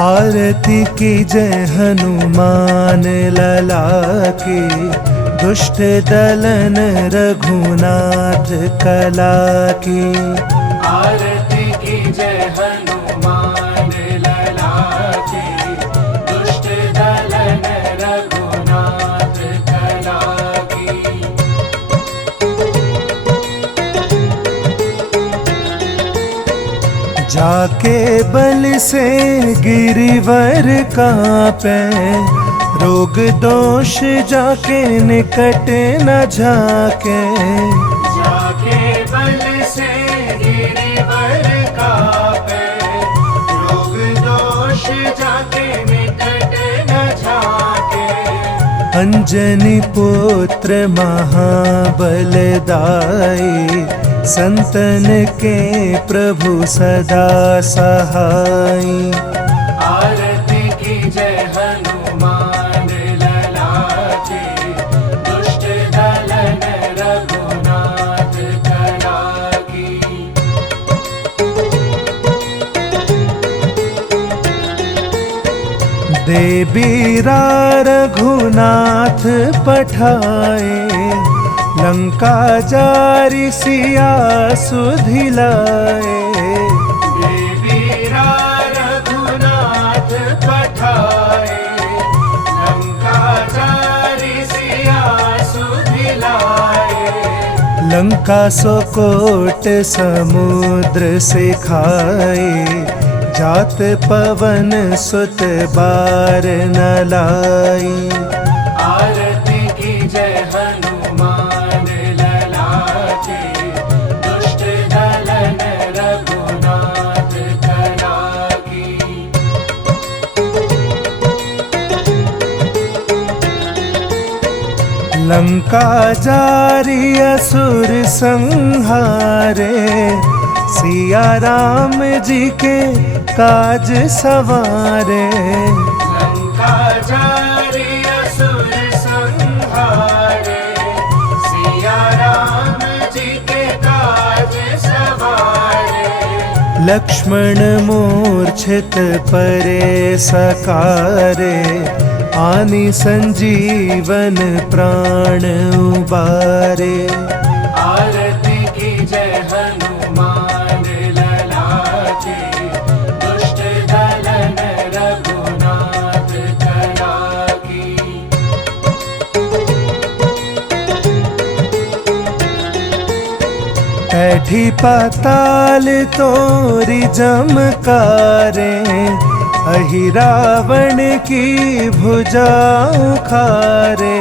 आरती की जय हनुमान लला की, दुष्ट दलन रघुनाथ कला की। आरती की जय हनुमान लला की, दुष्ट दलन रघुनाथ कला की। जाके बल से गिरिवर कांपे, रोग दोष जाके निकट न झाके। जाके बल से गिरिवर कांपे, रोग दोष जाके निकट न झाके। अंजनी पुत्र महाबलदाई, संतन के प्रभु सदा सहाई। आरती की जय हनुमान लला की, दुष्ट दलन रघुनाथ कला की। देबीरा रघुनाथ पठाए, लंका जारी सिया सुधिलाए। देबीरा रघुनाथ पठाए, लंका जारी सिया सुधिलाए। लंका सोकोट समुद्र से खाए, जात पवन सुत बार न लाई। आरती की जय हनुमान लला की, दुष्ट दलन रघुनाथ कला की। लंका जारी असुर संहारे, सिया राम जी के काज सवारे। लंका जारी असुर संहारे, सिया राम जी के काज सवारे। लक्ष्मण मूर्छित परे सकारे, आनि संजीवन प्राण उबारे। आरती की जय हनुमान लला की, दुष्ट दलन रघुनाथ कला की। ऐठी पाताल तोरी जमकारे, अहि रावण की भुजा उखारे।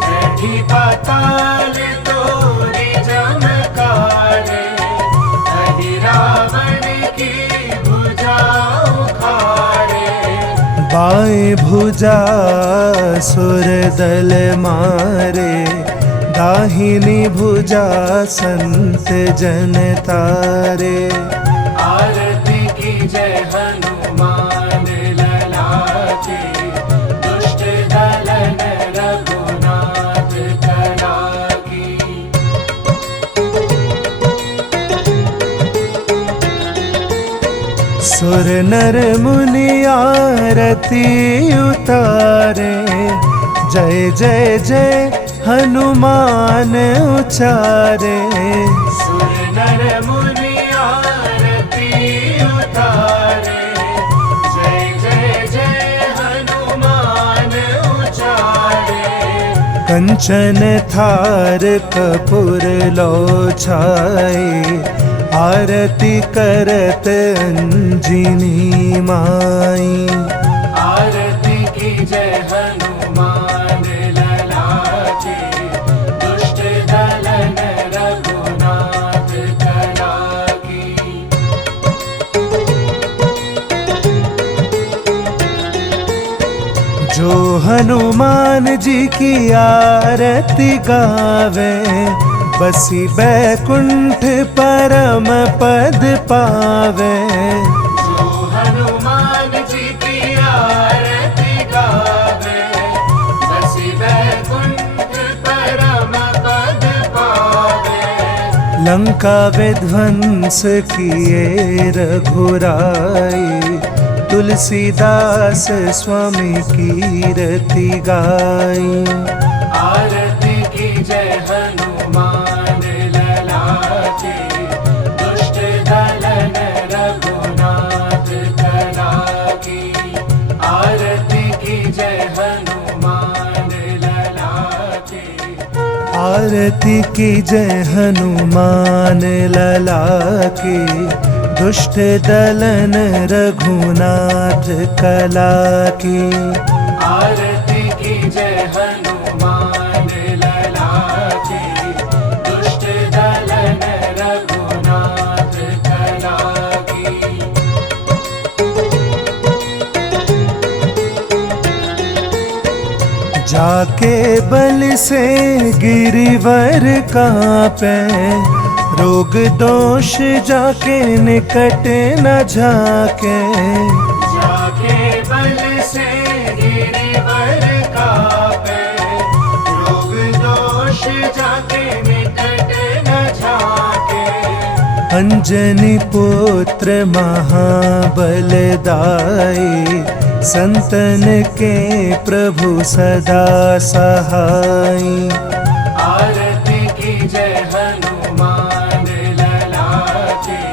बैठी पाताल तोरी जमकारे, अहि रावण की भुजा उखारे। बाएं भुजा सुर दल मारे, दाहिनी भुजा संत जन तारे। आरती की जय हनुमान लला की, दुष्ट दलन रघुनाथ कला की। सुर नर मुनि आरती उतारे, जय जय जय हनुमान उचारे। सुर नर मुनि आरती उतारे, जय जय जय हनुमान उचारे। कंचन थार कपूर लो छाए, आरती करत अंजनी माई। आरती की जय हनुमान लला की, दुष्ट दलन रघुनाथ कला की। जो हनुमान जी की आरती गावे, बसी बैकुंठ परम पद पावे। जो हनुमान जी की आरती गावे, बसी बैकुंठ परम पद पावे। लंका विध्वंस किए रघुराई, तुलसीदास स्वामी कीरति गाई। आरती की जय हनुमान लला की, दुष्ट दलन रघुनाथ कला की। आरती की जय हनुमान लला की, आरती की जय हनुमान लला की, दुष्ट दलन रघुनाथ कला की। आरती की जय हनुमान लला की, दुष्ट दलन रघुनाथ कला की। जाके बल से गिरिवर कांपे, रोग दोष जाके निकट न झाके। जाके बल से गिरिवर कांपे, रोग दोष जाके निकट न झाके। अंजनी पुत्र महाबलदाई, संतन के प्रभु सदा सहाई। आरती की जय हनुमान लला की,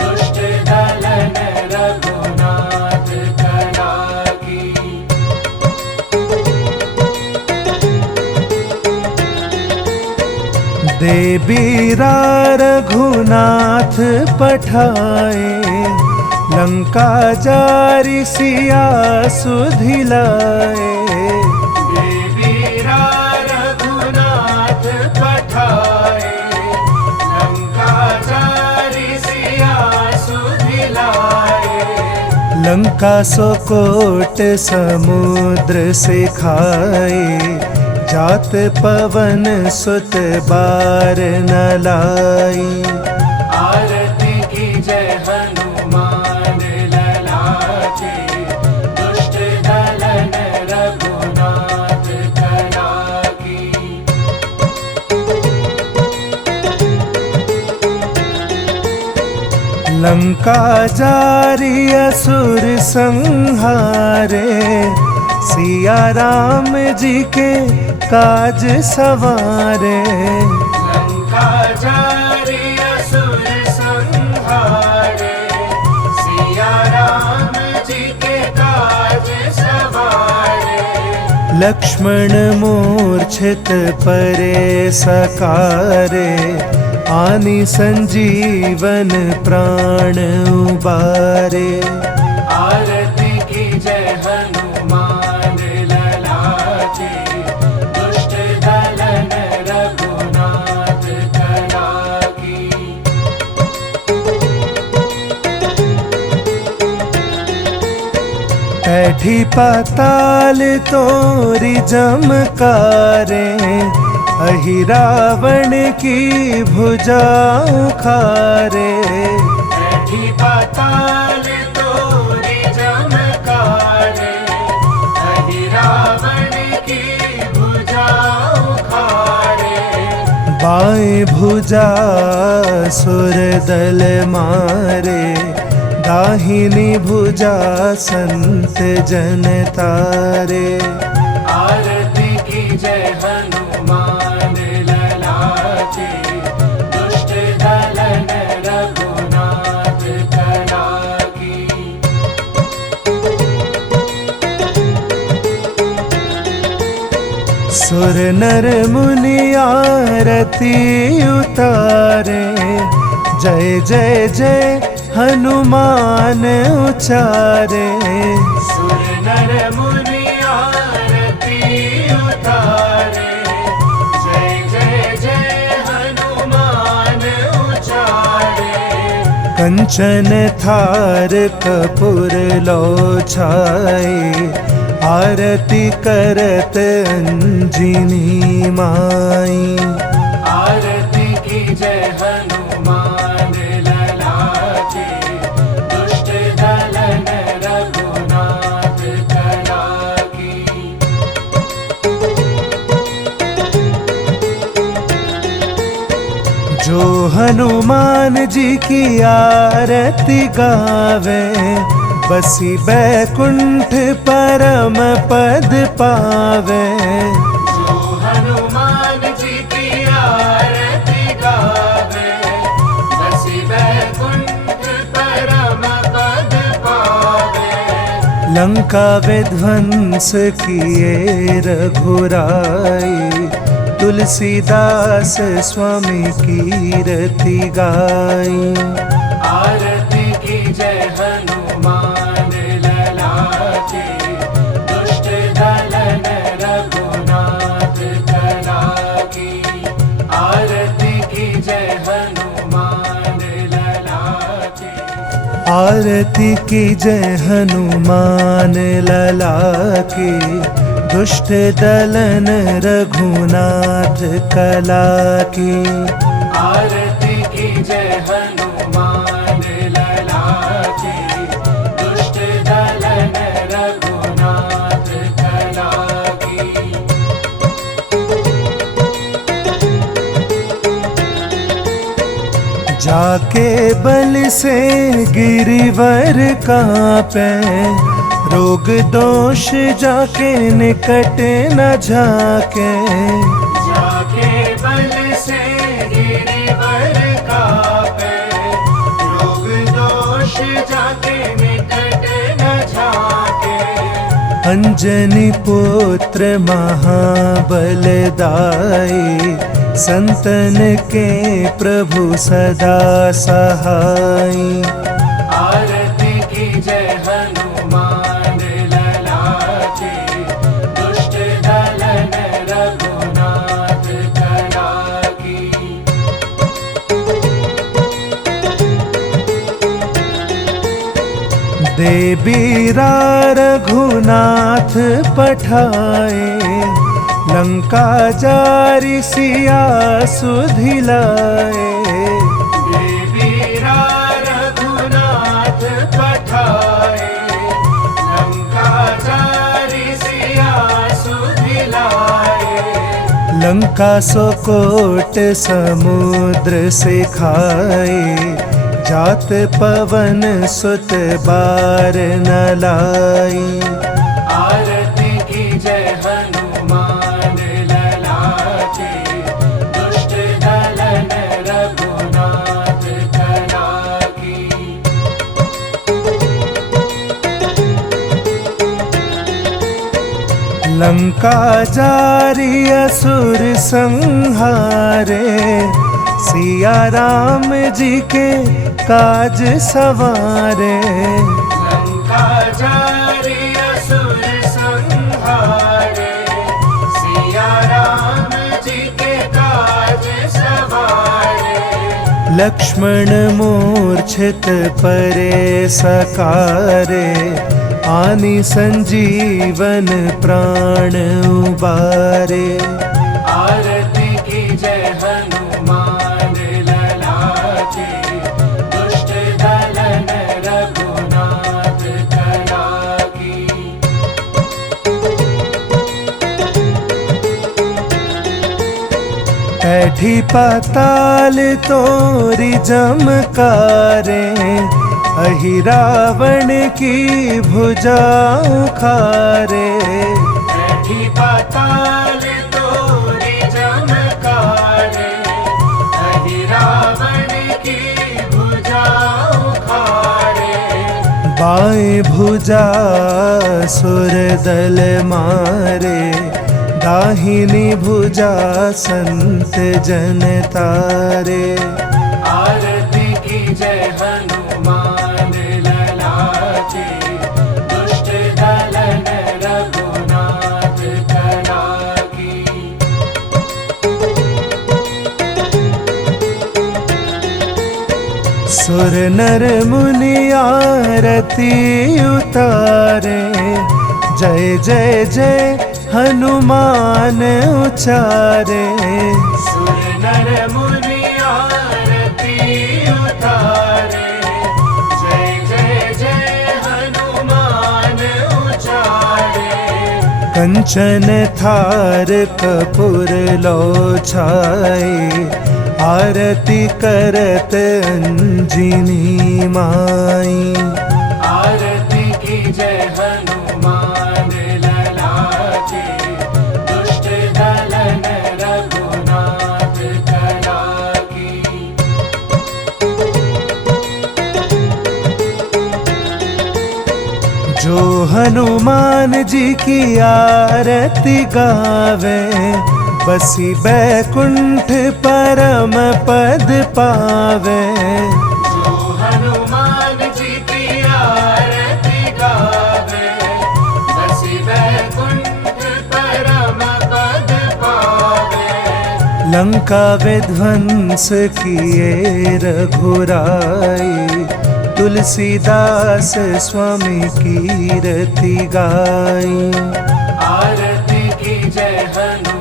दुष्ट दलन रघुनाथ कला की। देबीरा रघुनाथ पठाए, लंका जारी सिया सुधिलाए। देवीरा रघुनाथ पठाए, लंका जारी सिया सुधिलाए। लंका सो कोट समुद्र से खाए, जात पवन सुत बार न लाई। आरती की जय हनुमान लला की, दुष्ट दलन रघुनाथ कला की। लंका जारी असुर संहारे, सिया राम जी के काज सवारे। लंका जारी असुर संहारे, सिया राम जी के काज सवारे। लक्ष्मण मूर्छित परे सकारे, आनि संजीवन प्राण उबारे। आरती की जय हनुमान लला की, दुष्ट दलन रघुनाथ कला की। ऐठी पाताल तोरी जमकारे, अहि रावण की भुजा उखारे। ऐठी पाताल तोरी जमकारे, अहि रावण की भुजा उखारे। बाएं भुजा सुर दल मारे, दाहिनी भुजा संत जन तारे। आरती की जय हनुमान लला की, दुष्ट दलन रघुनाथ कला की। सुर नर मुनि आरती उतारे, जय जय जय हनुमान उचारे। सुर नर मुनि आरती उतारे, जय जय जय हनुमान उचारे। कंचन थार कपूर लो छाए, आरती करत अंजनी माई। आरती की जय हनुमान लला की, दुष्ट दलन रघुनाथ कला की। जो हनुमान जी की आरती गावे, बसी बैकुंठ परम पद पावे। जो हनुमान जी की आरती गावे, बसी बैकुंठ परम पद पावे। लंका विध्वंस किए रघुराई, तुलसीदास स्वामी कीरति गाई। आरती की जय हनुमान लला की, दुष्ट दलन रघुनाथ कला की। आरती की जय हनुमान लला की। आरती की जय हनुमान लला की, दुष्ट दलन रघुनाथ कला की। आरती की जय हनुमान लला की, दुष्ट दलन रघुनाथ कला की। जाके बल से गिरिवर कांपे, रोग दोष जाके निकट न झाके। जाके बल से गिरिवर कापे, रोग दोष जाके निकट न झाके। अंजनी पुत्र महाबलदाई, संतन के प्रभु सदा सहाई। आरती की जय हनुमान लला की, दुष्ट दलन रघुनाथ कला की। देवीरा रघुनाथ पठाए, लंका जारी सिया सुधिलाए। देवीरा रघुनाथ पठाए, लंका जारी सिया सुधिलाए। लंका सो कोट समुद्र से खाए, जात पवन सुत बार न लाई। आरती की जय हनुमान लला की, दुष्ट दलन रघुनाथ कला की। लंका जारी असुर संहारे, सिया राम जी के काज सवारे। लंका जारी असुर संहारे, सिया राम जी के काज सवारे। लक्ष्मण मूर्छित परे सकारे, आनि संजीवन प्राण उबारे। आरती की जय हनुमान लला की, दुष्ट दलन रघुनाथ कला की। ऐठी पाताल तोरी जमकारे, अहि रावण की भुजा उखारे। बैठी पाताल तोरी जमकारे, अहि रावण की भुजा उखारे। बाएं भुजा सुर दल मारे, दाहिनी भुजा संत जन तारे। आरती की जय हनुमान लला की, दुष्ट दलन रघुनाथ कला की। सुर नर मुनि आरती उतारे, जय जय जय हनुमान उचारे। सुर नर मुनि आरती उतारे, जय जय जय हनुमान उचारे। कंचन थार कपूर लो छाए, आरती करत अंजिनी माई। आरती जो हनुमान जी की आरती गावे, बसी बैकुंठ परम पद पावे। जो हनुमान जी की आरती गावे, बसी बैकुंठ परम पद पावे। लंका विध्वंस किए रघुराई, तुलसीदास स्वामी कीरति गाई। आरती की जय हनुमान